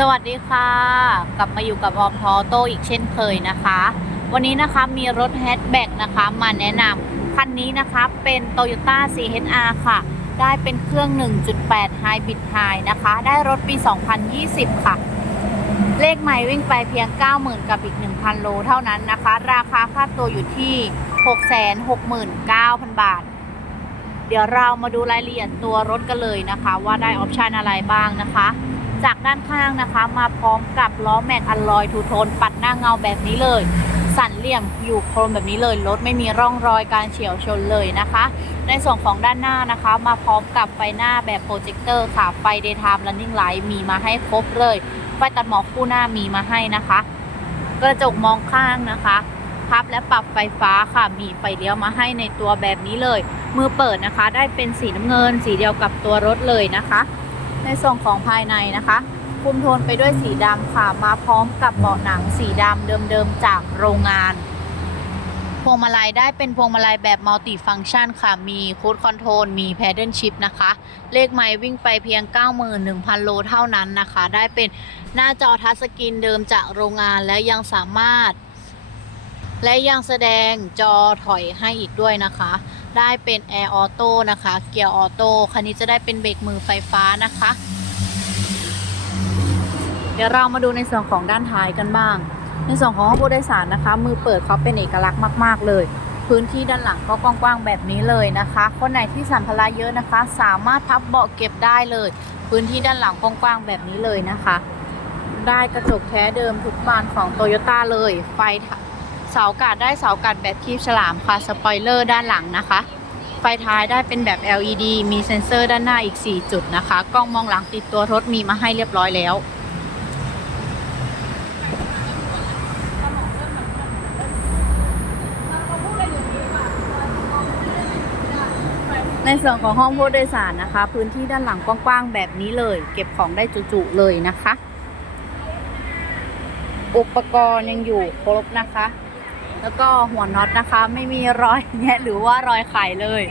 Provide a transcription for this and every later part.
สวัสดีค่ะ กลับมาอยู่กับออมทอโต้อีกเช่นเคยนะคะ วันนี้นะคะมีรถแฮชแบ็กนะคะมาแนะนำคันนี้นะคะเป็น Toyota CHR ค่ะ ได้เป็นเครื่อง 1.8 Hybrid High นะคะ ได้รถปี 2020 ค่ะ เลขใหม่วิ่งไปเพียง 90,000 กับอีก 1,000 โลเท่านั้นนะคะ ราคาค่าตัวอยู่ที่ 669,000 บาท เดี๋ยวเรามาดูรายละเอียดตัวรถกันเลยนะคะ ว่าได้ออปชันอะไรบ้างนะคะ จากด้านข้างนะคะ มาพร้อมกับล้อแม็กอัลลอยทูโทนปัดหน้าเงาแบบนี้เลย สันเหลี่ยมอยู่โครมแบบนี้เลยรถไม่มีร่องรอยการเฉียวชนเลยนะคะ ในส่วนของด้านหน้านะคะ มาพร้อมกับไฟหน้าแบบโปรเจคเตอร์ค่ะไฟ Daytime Running Light มีมาให้ครบเลยไฟตัดหมอกคู่หน้ามีมาให้นะคะ กระจกมองข้างนะคะพับและปรับไฟฟ้าค่ะมีไฟเลี้ยวมาให้ในตัวแบบนี้เลย มือเปิดนะคะ ได้เป็นสีน้ำเงิน สีเดียวกับตัวรถเลยนะคะ ในส่วนของภายในนะคะคุมโทนไปด้วยสีดำค่ะมาพร้อมกับเบาะหนังสีดำเดิมๆจากโรงงานพวงมาลัยได้เป็นพวงมาลัยแบบมัลติฟัง c t ชันค่ะ มีคูดคอนโทรล มีแพดเดิลชิพนะคะ เลขไมล์วิ่งไปเพียง 91,000 โลเท่านั้นนะคะ ได้เป็นหน้าจอทัชสกรีนเดิมจากโรงงานและยังสามารถ และยังแสดงจอถอยให้อีกด้วยนะคะ ได้เป็น Air Auto นะคะ เกียร์ออโต้คันนี้จะได้เป็นเบรกมือไฟฟ้านะคะ เดี๋ยวเรามาดูในส่วนของด้านท้ายกันบ้าง ในส่วนของห้องผู้โดยสารนะคะ มือเปิดเขาเป็นเอกลักษณ์มาก ๆ เลยพื้นที่ด้านหลังก็กว้างๆแบบนี้เลยนะคะ คนไหนที่สัมภาระเยอะนะคะ สามารถพับเบาะเก็บได้เลย พื้นที่ด้านหลังกว้างๆแบบนี้เลยนะคะ ได้กระจกแท้เดิมทุกบานของโตโยต้าเลย ไฟ เสาอากาศได้เสาอากาศแบบคีบฉลามค่ะสปอยเลอร์ด้านหลังนะคะ ไฟท้ายได้เป็นแบบ LED มีเซ็นเซอร์ด้านหน้าอีก 4 จุดนะคะ กล้องมองหลังติดตัวรถมีมาให้เรียบร้อยแล้วในส่วนของห้องผู้โดยสารนะคะ พื้นที่ด้านหลังกว้างๆแบบนี้เลย เก็บของได้จุๆเลยนะคะ อุปกรณ์ยังอยู่ครบนะคะ แล้วก็หัวน็อตนะคะ ไม่มีรอยแงะหรือว่ารอยไขเลย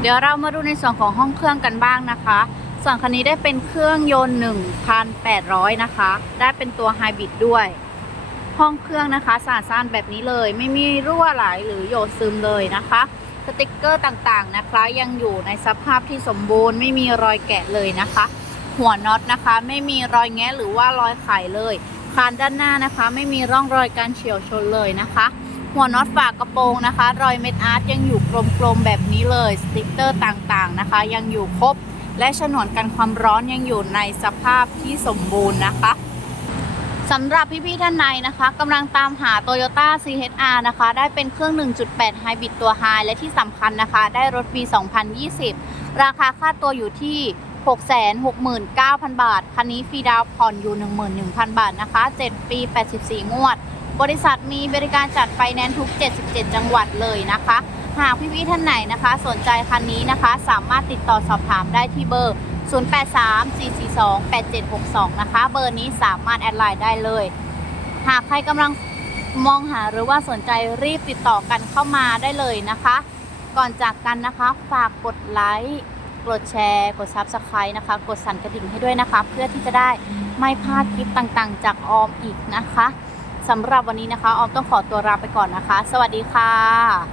เดี๋ยวเรามาดูในส่วนของห้องเครื่องกันบ้างนะคะส่วนคันนี้ได้เป็นเครื่องยนต์ 1,800 นะคะ ได้เป็นตัวไฮบริดด้วย ห้องเครื่องนะคะสะอาดสะอ้านแบบนี้เลย ไม่มีรั่วไหลหรือโยดซึมเลยนะคะ สติกเกอร์ต่างๆนะคะ ยังอยู่ในสภาพที่สมบูรณ์ ไม่มีรอยแกะเลยนะคะ หัวน็อตนะคะ ไม่มีรอยแงะหรือว่ารอยไขเลย คานด้านหน้านะคะ ไม่มีร่องรอยการเฉียวชนเลยนะคะ หัวน็อตฝากระโปรงนะคะ รอยเม็ดอาร์ตยังอยู่กลมๆแบบนี้เลย สติ๊กเกอร์ต่างๆนะคะ ยังอยู่ครบ และฉนวนกันความร้อนยังอยู่ในสภาพที่สมบูรณ์นะคะสำหรับพี่ๆท่านใดนะคะกำลังตามหา Toyota CHR นะคะ ได้เป็นเครื่อง 1.8 Hybrid ตัว High และที่สำคัญนะคะ ได้รถปี 2020 ราคาค่าตัวอยู่ที่ 669,000 บาท คันนี้ฟรีดาวผ่อนอยู่ 11,000 บาทนะคะ 7 ปี 84 งวด บริษัทมีบริการจัดไฟแนนซ์ทุก 77 จังหวัดเลยนะคะ หากพี่ๆท่านไหนนะคะ สนใจคันนี้นะคะ สามารถติดต่อสอบถามได้ที่เบอร์ 0834428762 นะคะ เบอร์นี้สามารถแอดไลน์ได้เลย หากใครกำลังมองหาหรือว่าสนใจรีบติดต่อกันเข้ามาได้เลยนะคะ ก่อนจากกันนะคะ ฝากกดไลค์กดแชร์ กด Subscribe นะคะ กดสั่นกระดิ่งให้ด้วยนะคะ เพื่อที่จะได้ไม่พลาดคลิปต่างๆ จากออมอีกนะคะ สำหรับวันนี้นะคะออมต้องขอตัวลาไปก่อนนะคะ สวัสดีค่ะ